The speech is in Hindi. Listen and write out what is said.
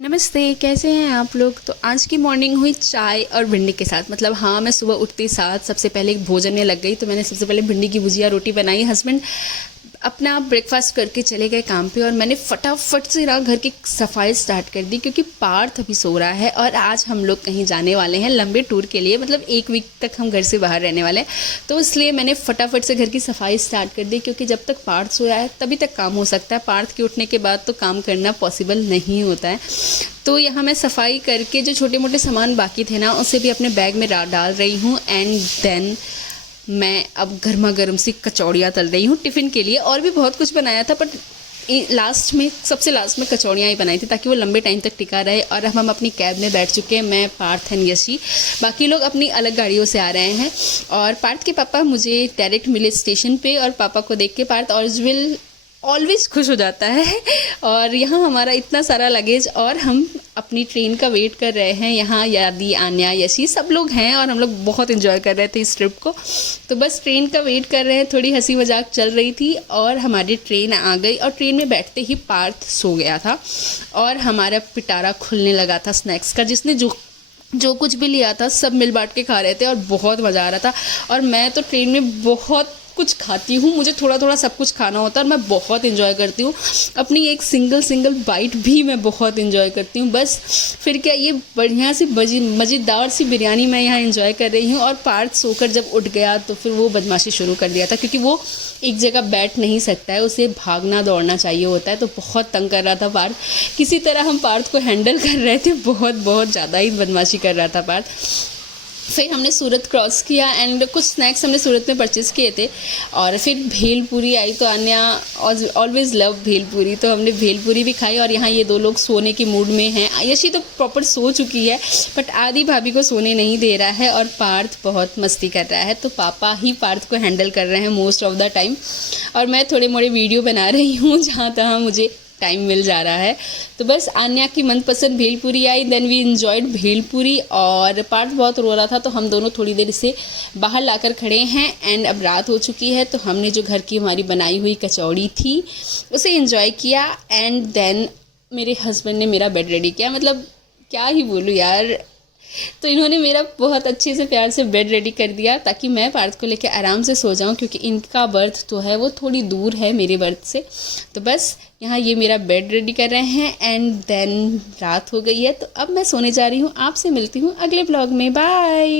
नमस्ते, कैसे हैं आप लोग। तो आज की मॉर्निंग हुई चाय और भिंडी के साथ। मतलब हाँ, मैं सुबह उठते साथ सबसे पहले भोजन में लग गई। तो मैंने सबसे पहले भिंडी की भुजिया रोटी बनाई। हस्बैंड अपना ब्रेकफास्ट करके चले गए काम पे और मैंने फटाफट से ना घर की सफाई स्टार्ट कर दी, क्योंकि पार्थ अभी सो रहा है और आज हम लोग कहीं जाने वाले हैं लंबे टूर के लिए। मतलब 1 वीक तक हम घर से बाहर रहने वाले हैं, तो इसलिए मैंने फटाफट से घर की सफाई स्टार्ट कर दी, क्योंकि जब तक पार्थ सोया है तभी तक काम हो सकता है। पार्थ के उठने के बाद तो काम करना पॉसिबल नहीं होता है। तो यहाँ मैं सफाई करके जो छोटे मोटे सामान बाकी थे ना, उसे भी अपने बैग में डाल रही हूँ। एंड देन मैं अब गर्मा गर्म सी कचौड़ियाँ तल रही हूँ टिफ़िन के लिए। और भी बहुत कुछ बनाया था, बट सबसे लास्ट में कचौड़ियाँ ही बनाई थी, ताकि वो लंबे टाइम तक टिका रहे। और अब हम अपनी कैब में बैठ चुके हैं, मैं, पार्थ एंड यशी। बाकी लोग अपनी अलग गाड़ियों से आ रहे हैं। और पार्थ के पापा मुझे डायरेक्ट मिले स्टेशन पे, और पापा को देख के पार्थ ऑलवेज खुश हो जाता है। और यहाँ हमारा इतना सारा लगेज, और हम अपनी ट्रेन का वेट कर रहे हैं। यहाँ यादी, आन्या, यशी सब लोग हैं, और हम लोग बहुत इन्जॉय कर रहे थे इस ट्रिप को। तो बस ट्रेन का वेट कर रहे हैं, थोड़ी हंसी मजाक चल रही थी, और हमारी ट्रेन आ गई। और ट्रेन में बैठते ही पार्थ सो गया था, और हमारा पिटारा खुलने लगा था स्नैक्स का। जिसने जो कुछ भी लिया था सब मिल बांट के खा रहे थे, और बहुत मज़ा आ रहा था। और मैं तो ट्रेन में बहुत कुछ खाती हूँ, मुझे थोड़ा थोड़ा सब कुछ खाना होता है, और मैं बहुत इन्जॉय करती हूँ। अपनी एक सिंगल बाइट भी मैं बहुत इन्जॉय करती हूँ। बस फिर क्या, ये बढ़िया सी मज़ेदार सी बिरयानी मैं यहाँ इन्जॉय कर रही हूँ। और पार्थ सोकर जब उठ गया तो फिर वो बदमाशी शुरू कर दिया था, क्योंकि वो एक जगह बैठ नहीं सकता है, उसे भागना दौड़ना चाहिए होता है। तो बहुत तंग कर रहा था पार्थ। किसी तरह हम पार्थ को हैंडल कर रहे थे, बहुत ज़्यादा ही बदमाशी कर रहा था पार्थ। फिर हमने सूरत क्रॉस किया, एंड कुछ स्नैक्स हमने सूरत में परचेज़ किए थे। और फिर भेलपूरी आई, तो अन्या ऑलवेज़ लव भेलपूरी, तो हमने भेलपूरी भी खाई। और यहाँ ये दो लोग सोने के मूड में हैं। यशी तो प्रॉपर सो चुकी है, बट आदि भाभी को सोने नहीं दे रहा है, और पार्थ बहुत मस्ती कर रहा है। तो पापा ही पार्थ को हैंडल कर रहे हैं मोस्ट ऑफ द टाइम, और मैं थोड़े मोड़े वीडियो बना रही हूँ जहाँ तहाँ मुझे टाइम मिल जा रहा है। तो बस आन्या की मनपसंद भेलपूरी आई, देन वी इन्जॉयड भेलपूरी। और पार्थ बहुत रो रहा था, तो हम दोनों थोड़ी देर से बाहर लाकर खड़े हैं। एंड अब रात हो चुकी है, तो हमने जो घर की हमारी बनाई हुई कचौड़ी थी उसे इन्जॉय किया। एंड देन मेरे हस्बैंड ने मेरा बेड रेडी किया। मतलब क्या ही बोलूँ यार। तो इन्होंने मेरा बहुत अच्छे से प्यार से बेड रेडी कर दिया, ताकि मैं पार्थ को लेकर आराम से सो जाऊं, क्योंकि इनका बर्थ तो है वो थोड़ी दूर है मेरे बर्थ से। तो बस यहाँ ये मेरा बेड रेडी कर रहे हैं। एंड देन रात हो गई है, तो अब मैं सोने जा रही हूँ। आपसे मिलती हूँ अगले ब्लॉग में। बाय।